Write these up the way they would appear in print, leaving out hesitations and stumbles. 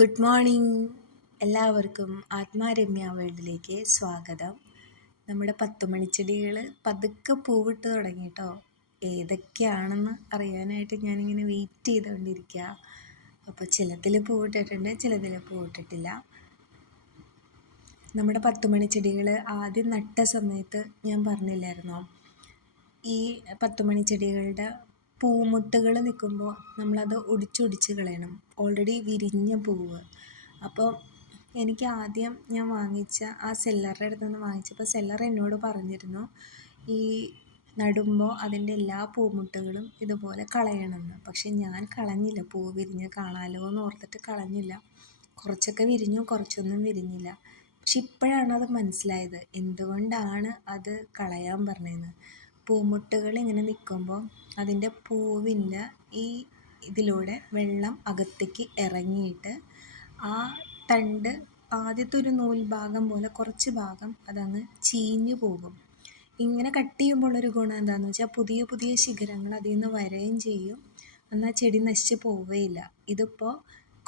Good morning. എല്ലാവർക്കും ആത്മാരമ്യ വേൾഡിലേക്ക് സ്വാഗതം. നമ്മുടെ 10 മണിച്ചെടികൾ പതുക്കെ പൂവിട്ട് തുടങ്ങി കേട്ടോ. ഏതൊക്കെയാണെന്ന് അറിയാനായിട്ട് ഞാനിങ്ങനെ വെയിറ്റ് ചെയ്തുകൊണ്ടിരിക്കുക. അപ്പോൾ ചിലതിൽ പൂവിട്ടിട്ടുണ്ട്, ചിലതിൽ പൂവിട്ടിട്ടില്ല. നമ്മുടെ 10 മണിച്ചെടികൾ ആദ്യം നട്ട സമയത്ത് ഞാൻ പറഞ്ഞില്ലായിരുന്നോ, ഈ 10 മണിച്ചെടികളുടെ പൂമുട്ടുകൾ നിൽക്കുമ്പോൾ നമ്മളത് ഒടിച്ചൊടിച്ച് കളയണം. ഓൾറെഡി വിരിഞ്ഞ പൂവ്. അപ്പോൾ എനിക്ക് ആദ്യം ഞാൻ വാങ്ങിച്ച ആ സെല്ലറുടെ അടുത്ത് നിന്ന് വാങ്ങിച്ചപ്പോൾ സെല്ലർ എന്നോട് പറഞ്ഞിരുന്നു, ഈ നടുമ്പോൾ അതിൻ്റെ എല്ലാ പൂമുട്ടുകളും ഇതുപോലെ കളയണമെന്ന്. പക്ഷെ ഞാൻ കളഞ്ഞില്ല. പൂ വിരിഞ്ഞ് കാണാമല്ലോ എന്ന് ഓർത്തിട്ട് കളഞ്ഞില്ല. കുറച്ചൊക്കെ വിരിഞ്ഞു, കുറച്ചൊന്നും വിരിഞ്ഞില്ല. പക്ഷെ ഇപ്പോഴാണ് അത് മനസ്സിലായത് എന്തുകൊണ്ടാണ് അത് കളയാൻ പറഞ്ഞതെന്ന്. പൂമുട്ടുകൾ ഇങ്ങനെ നിൽക്കുമ്പോൾ അതിൻ്റെ പൂവിൻ്റെ ഈ ഇതിലൂടെ വെള്ളം അകത്തേക്ക് ഇറങ്ങിയിട്ട് ആ തണ്ട് ആദ്യത്തെ ഒരു നൂൽ ഭാഗം പോലെ കുറച്ച് ഭാഗം അതങ്ങ് ചീഞ്ഞു പോകും. ഇങ്ങനെ കട്ട് ചെയ്യുമ്പോഴുള്ളൊരു ഗുണം എന്താണെന്ന് വെച്ചാൽ പുതിയ പുതിയ ശിഖരങ്ങൾ അതിൽ നിന്ന് വരികയും ചെയ്യും, എന്നാൽ ചെടി നശിച്ച് പോവുകയില്ല. ഇതിപ്പോൾ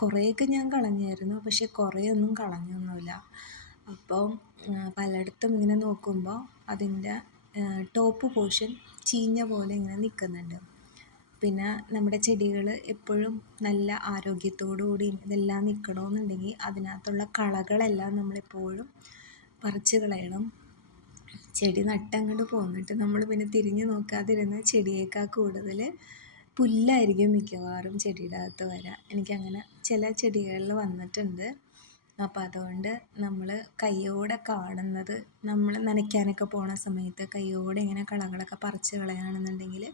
കുറേയൊക്കെ ഞാൻ കളഞ്ഞായിരുന്നു, പക്ഷെ കുറേയൊന്നും കളഞ്ഞൊന്നുമില്ല. അപ്പോൾ പലയിടത്തും ഇങ്ങനെ നോക്കുമ്പോൾ അതിൻ്റെ ടോപ്പ് പോർഷൻ ചീഞ്ഞ പോലെ ഇങ്ങനെ നിൽക്കുന്നുണ്ട്. പിന്നെ നമ്മുടെ ചെടികൾ എപ്പോഴും നല്ല ആരോഗ്യത്തോടു കൂടിയും ഇതെല്ലാം നിൽക്കണമെന്നുണ്ടെങ്കിൽ അതിനകത്തുള്ള കളകളെല്ലാം നമ്മളെപ്പോഴും പറിച്ച് കളയണം. ചെടി നട്ടങ്ങോട്ട് പോന്നിട്ട് നമ്മൾ പിന്നെ തിരിഞ്ഞ് നോക്കാതിരുന്ന ചെടിയേക്കാൾ കൂടുതൽ പുല്ലായിരിക്കും മിക്കവാറും ചെടിയുടെ അകത്ത് വരാം. എനിക്കങ്ങനെ ചില ചെടികളിൽ വന്നിട്ടുണ്ട്. അപ്പോൾ അതുകൊണ്ട് നമ്മൾ കയ്യോടെ കാണുന്നത്, നമ്മൾ നനയ്ക്കാനൊക്കെ പോണ സമയത്ത് കയ്യോടെ ഇങ്ങനെ കളകളൊക്കെ പറിച്ച് കളയുകയാണെന്നുണ്ടെങ്കിൽ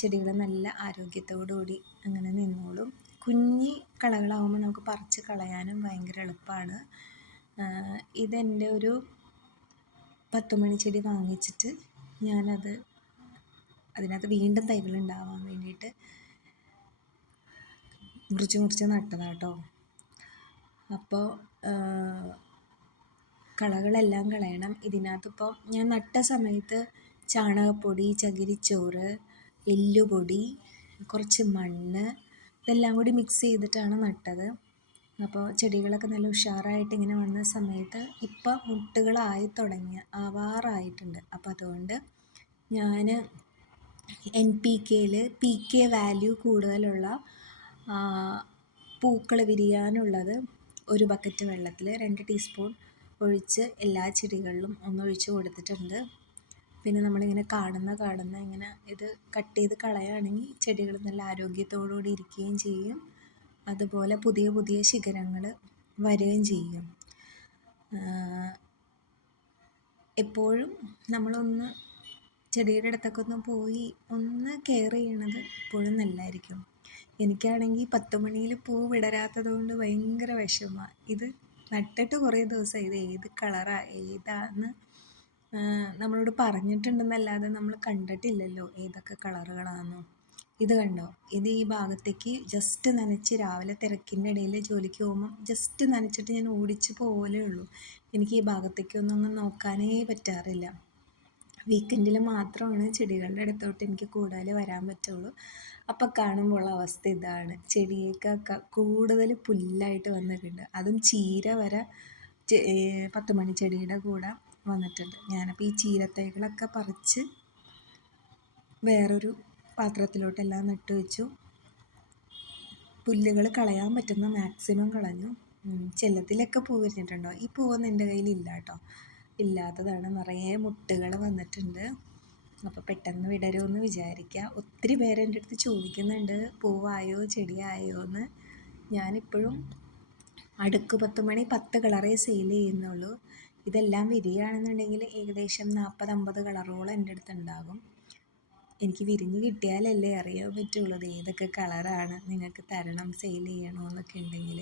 ചെടികൾ നല്ല ആരോഗ്യത്തോടു കൂടി അങ്ങനെ നിന്നോളും. കുഞ്ഞി കളകളാകുമ്പോൾ നമുക്ക് പറിച്ച് കളയാനും ഭയങ്കര എളുപ്പമാണ്. ഇതെൻ്റെ ഒരു 10 മണിച്ചെടി വാങ്ങിച്ചിട്ട് ഞാനത് അതിനകത്ത് വീണ്ടും തൈകൾ ഉണ്ടാവാൻ വേണ്ടിയിട്ട് മുറിച്ച് നട്ടതാട്ടോ. അപ്പോൾ കളകളെല്ലാം കളയണം. ഇതിനകത്തിപ്പോൾ ഞാൻ നട്ട സമയത്ത് ചാണകപ്പൊടി, ചകിരിച്ചോറ്, എല്ലുപൊടി, കുറച്ച് മണ്ണ് ഇതെല്ലാം കൂടി മിക്സ് ചെയ്തിട്ടാണ് നട്ടത്. അപ്പോൾ ചെടികളൊക്കെ നല്ല ഉഷാറായിട്ട് ഇങ്ങനെ വന്ന സമയത്ത് ഇപ്പം മുട്ടുകളായി ആവാറായിട്ടുണ്ട്. അപ്പോൾ അതുകൊണ്ട് ഞാൻ NPKയിൽ PK വാല്യൂ കൂടുതലുള്ള പൂക്കൾ വിരിയാനുള്ളത് ഒരു ബക്കറ്റ് വെള്ളത്തിൽ 2 ടീസ്പൂൺ ഒഴിച്ച് എല്ലാ ചെടികളിലും ഒന്നൊഴിച്ച് കൊടുത്തിട്ടുണ്ട്. പിന്നെ നമ്മളിങ്ങനെ കാണുന്ന ഇങ്ങനെ ഇത് കട്ട് ചെയ്ത് കളയുകയാണെങ്കിൽ ചെടികൾ നല്ല ആരോഗ്യത്തോടുകൂടി ഇരിക്കുകയും ചെയ്യും. അതുപോലെ പുതിയ പുതിയ ശിഖരങ്ങൾ വരികയും ചെയ്യും. എപ്പോഴും നമ്മളൊന്ന് ചെടിയുടെ അടുത്തൊക്കെ ഒന്ന് പോയി ഒന്ന് കെയർ ചെയ്യണത് എപ്പോഴും നല്ലതായിരിക്കും. എനിക്കാണെങ്കിൽ 10 മണിയിൽ പൂ വിടരാത്തത് കൊണ്ട് ഭയങ്കര വിഷമമാണ്. ഇത് നട്ടിട്ട് കുറേ ദിവസം ഇത് ഏത് കളറാണ് ഏതാന്ന് നമ്മളോട് പറഞ്ഞിട്ടുണ്ടെന്നല്ലാതെ നമ്മൾ കണ്ടിട്ടില്ലല്ലോ ഏതൊക്കെ കളറുകളാണെന്നോ. ഇത് കണ്ടോ, ഇത് ഈ ഭാഗത്തേക്ക് ജസ്റ്റ് നനച്ച് രാവിലെ തിരക്കിൻ്റെ ഇടയിൽ ജോലിക്ക് പോകുമ്പം ജസ്റ്റ് നനച്ചിട്ട് ഞാൻ ഓടിച്ച് പോലെ ഉള്ളൂ. എനിക്ക് ഈ ഭാഗത്തേക്കൊന്നും നോക്കാനേ പറ്റാറില്ല. വീക്കെൻഡിൽ മാത്രമാണ് ചെടികളുടെ അടുത്തോട്ട് എനിക്ക് കൂടുതൽ വരാൻ പറ്റുള്ളൂ. അപ്പം കാണുമ്പോൾ ഉള്ള അവസ്ഥ ഇതാണ്. ചെടിയേക്കൊക്കെ കൂടുതൽ പുല്ലായിട്ട് വന്നിട്ടുണ്ട്. അതും ചീര വരെ 10 മണിച്ചെടിയുടെ കൂടെ വന്നിട്ടുണ്ട്. ഞാനപ്പോൾ ഈ ചീരത്തൈകളൊക്കെ പറിച്ച് വേറൊരു പാത്രത്തിലോട്ടെല്ലാം നട്ടു വെച്ചു. പുല്ലുകൾ കളയാൻ പറ്റുന്ന മാക്സിമം കളഞ്ഞു. ചിലതിലൊക്കെ പൂ വിരിഞ്ഞിട്ടുണ്ടോ. ഈ പൂവൊന്നും എൻ്റെ കയ്യിലില്ല കേട്ടോ, ഇല്ലാത്തതാണ്. നിറയെ മുട്ടുകൾ വന്നിട്ടുണ്ട്. അപ്പോൾ പെട്ടെന്ന് വിടരുമെന്ന് വിചാരിക്കുക. ഒത്തിരി പേര് എൻ്റെ അടുത്ത് ചോദിക്കുന്നുണ്ട് പൂവായോ ചെടിയായോ എന്ന്. ഞാനിപ്പോഴും അടുക്ക് 10 മണി 10 കളറേ സെയിൽ ചെയ്യുന്നുള്ളൂ. ഇതെല്ലാം വിരിയുകയാണെന്നുണ്ടെങ്കിൽ ഏകദേശം 40-50 കളറോളം എൻ്റെ അടുത്ത് ഉണ്ടാകും. എനിക്ക് വിരിഞ്ഞ് കിട്ടിയാലല്ലേ അറിയാൻ പറ്റുള്ളൂ ഏതൊക്കെ കളറാണ് നിങ്ങൾക്ക് തരണം, സെയിൽ ചെയ്യണമെന്നൊക്കെ ഉണ്ടെങ്കിൽ.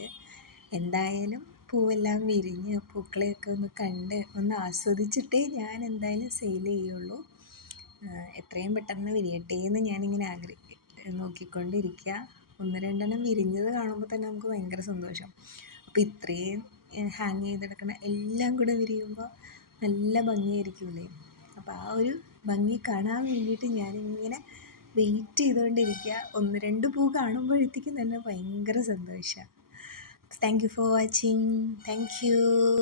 എന്തായാലും പൂവെല്ലാം വിരിഞ്ഞ് പൂക്കളെയൊക്കെ ഒന്ന് കണ്ട് ഒന്ന് ആസ്വദിച്ചിട്ടേ ഞാൻ എന്തായാലും സെയിൽ ചെയ്യുള്ളൂ. എത്രയും പെട്ടെന്ന് വിരിയട്ടെ എന്ന് ഞാനിങ്ങനെ നോക്കിക്കൊണ്ടിരിക്കുക. 1-2 വിരിഞ്ഞത് കാണുമ്പോൾ തന്നെ നമുക്ക് ഭയങ്കര സന്തോഷം. അപ്പോൾ ഇത്രയും ഹാങ് ചെയ്തെടുക്കണ എല്ലാം കൂടെ വിരിയുമ്പോൾ നല്ല ഭംഗിയായിരിക്കില്ലേ. അപ്പോൾ ആ ഒരു ഭംഗി കാണാൻ വേണ്ടിയിട്ട് ഞാനിങ്ങനെ വെയിറ്റ് ചെയ്തുകൊണ്ടിരിക്കുക. 1-2 പൂ കാണുമ്പോഴത്തേക്കും തന്നെ ഭയങ്കര സന്തോഷമാണ്. Thank you for watching. Thank you.